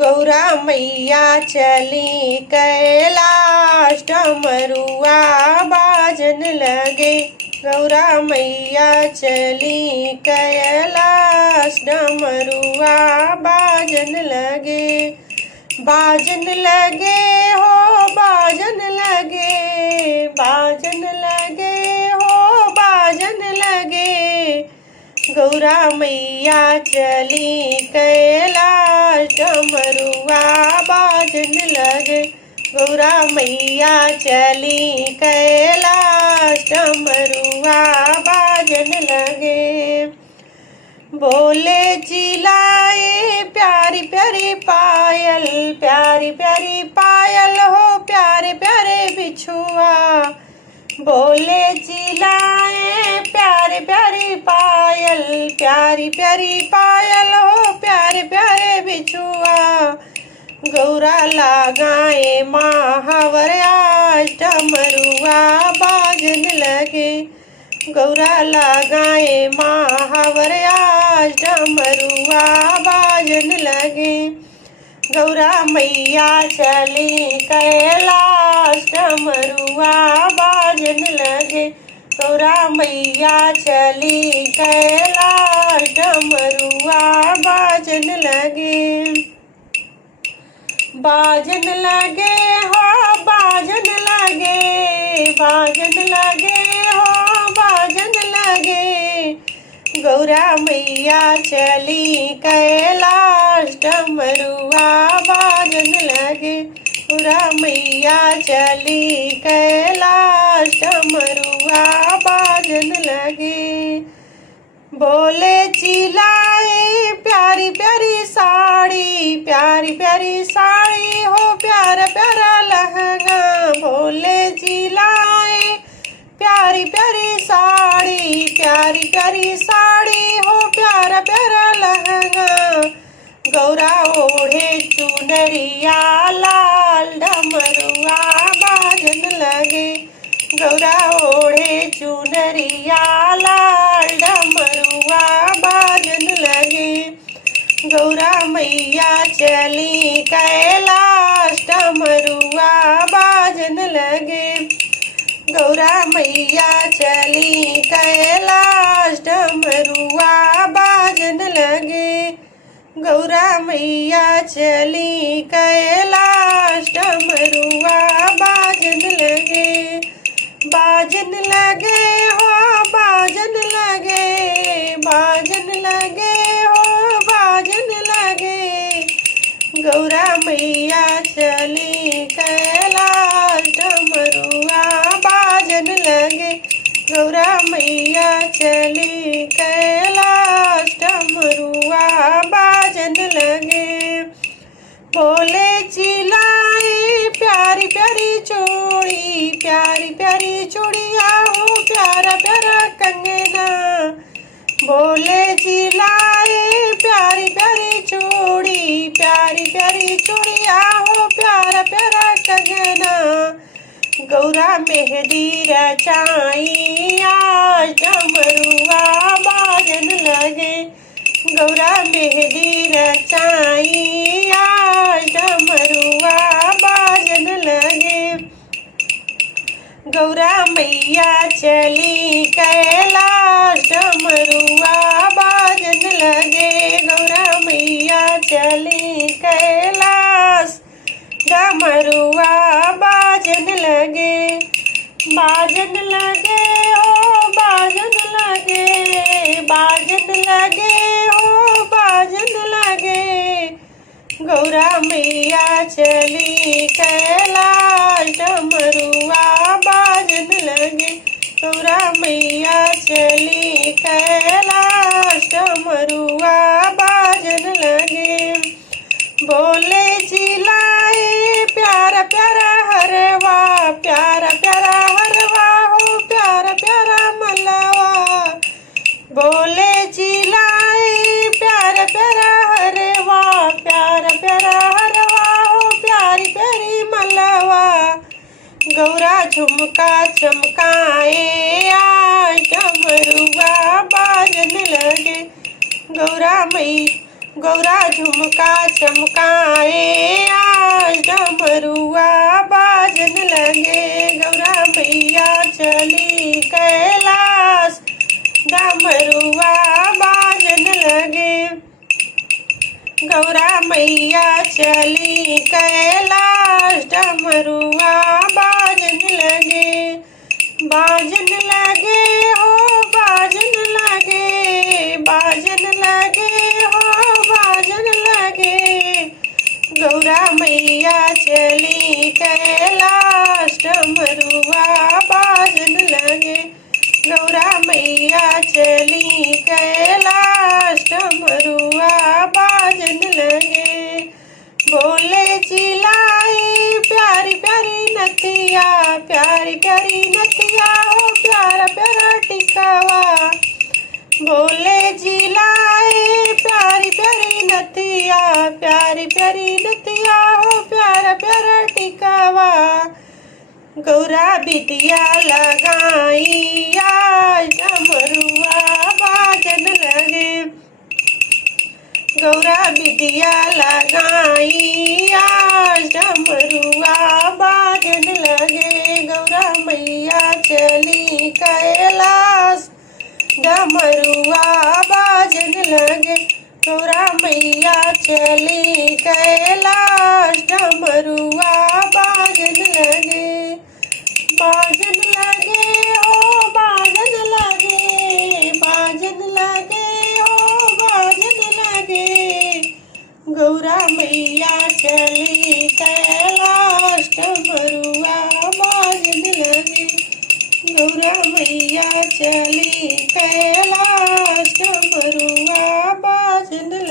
गौरा मैया चली कैलाश डमरुआ बाजन लगे। गौरा मैया चली कैलाश डमरुआ बाजन लगे। बाजन लगे हो बाजन लगे, बाजन लगे हो बाजन लगे। गौरा मैया चली कैलाश डमरुआ बाजन लगे। गौरा मैया चली कैलाश डमरुआ बाजन लगे। बोले चिल्लाए प्यारी प्यारी पायल, प्यारी प्यारी पायल हो प्यारे प्यारे बिछुआ। बोले चिल्लाए प्यारे प्यारी पायल, प्यारी प्यारी पायल हो प्यारे प्यारे बिछुआ। गौरा लगाए महावर आज डमरुआ बाजन लगे। गौरा लगाए महावर आज डमरुआ बाजन लगे। गौरा मैया चली कैलाश डमरुआ बाजन लगे। गौरा मैया चली कैलाश डमरुआ बाजन लगे। बाजन लगे हो बाजन लगे, बाजन लगे हो बाजन लगे। गौरा मैया चली कैलाश डमरुआ बाजन लगे। गौरा मैया चली कैलाश डमरुआ बाजन लगे। बोले चिल्लाए प्यारी प्यारी साड़ी, प्यारी प्यारी साड़ी हो प्यारा प्यारा लहंगा। बोले चिल्लाए प्यारी प्यारी साड़ी, प्यारी प्यारी साड़ी हो प्यारा प्यारा लहंगा। गौरा ओढ़े चुनरिया लाल डमरुआ बाजन लगे। गौरा ओढ़े चुनरिया लाल डमरुआ बाजन लगे। गौरा मैया चली कैलाश डमरुआ बाजन लगे। गौरा मैया चली कैलाश डमरुआ बाजन लगे। गौरा मैया चली कैलाश डमरुआ बाजन लगे। बाजन लगे हो बाजन लगे, बाजन लगे हो बाजन लगे। गौरा मैया चली कैलाश डमरुआ बाजन लगे। गौरा मैया चली कैलाश डमरुआ बाजन लगे। बोले चिल्लाए प्यारी प्यारी चूड़ी, प्यारी प्यारी चूड़िया हो प्यारा प्यारा कंगना। बोले चिल्लाए प्यारी प्यारी चूड़ी, प्यारी प्यारी चूड़िया हो प्यारा प्यारा कंगना। गौरा मेहंदी रचाई आज डमरुआ बाजन लगे। गौरा मेहंदी रचाई आज डमरुआ बाजन लगे। गौरा मैया चली कैलाश डमरुआ बाजन लगे। गौरा मैया चली कैलाश डमरुआ बाजन लगे। बाजन लगे हो बाजन लगे, बाजन लगे हो बाजन लगे। गौरा मैया चली कैलाश डमरुआ बाजन लगे। गौरा मैया चली कैलाश डमरुआ बाजन लगे। बोले चिल्लाए प्यारा प्यारा हरवा, प्यारा प्यारा हरवा हो प्यारा प्यारा मलवा। बोले चिल्लाए प्यारा प्यारा हरवा, प्यारा प्यारा हरवा हो प्यारी प्यारी मलवा। गौरा झुमका चमकाए आज डमरुआ बाजन लगे। गौरा गौरा झुमका चमकाए आज डमरुआ बाजन लगे। गौरा मैया चली कैलाश डमरुआ बाजन लगे। गौरा मैया चली कैलाश डमरुआ बाजन लगे। बाजन लगे हो बाजन लगे, बाजन लगे हो बाजन लगे। गौरा मैया चली कैलाश डमरुआ बाजन लगे। गौरा मैया चली कैलाश डमरुआ बाजन लगे। बोले चिल्लाई प्यारी प्यारी नथिया, प्यारी प्यारी नथिया हो प्यारा प्यारा टिकावा। बोले जिलाए प्यारी प्यारी नथिया, प्यारी प्यारी नथिया हो प्यारा प्यारा टिकावा। गौरा बिटिया लगाई आज डमरुआ बाजन लगे। गौरा बिटिया लगाई आज डमरुआ बाजन लगे। गौरा मैया चली कैलाश डमरुआ बाजन लगे। गौरा मैया चली कैलाश डमरुआ बाजन लगे। बाजन लगे हो बाजन लगे, बाजन लगे हो बाजन लगे। गौरा मैया चली कैलाश डमरुआ बाजन लगे। गौरा मैया चली